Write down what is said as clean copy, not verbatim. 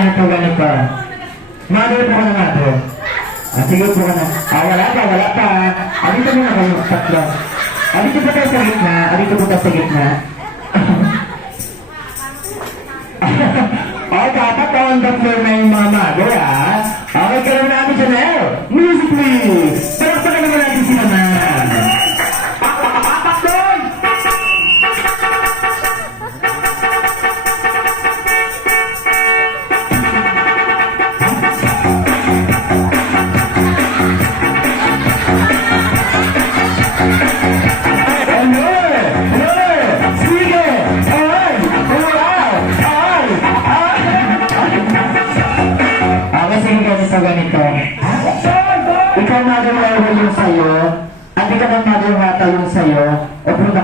ganito, ganito. Mother po ka na mother. Sige po ka na. Wala pa. Dito muna kayo, tatlo. Dito po tayo sa gitna. Dito po tayo sa gitna. Dapat on the floor na yung mga mother, Okay, karoon namin siya na. Music please! Palakpakan naman natin si Mama. Ganito. Ikaw mother level yung sa'yo, at ikaw ng mother mata yung sa'yo, o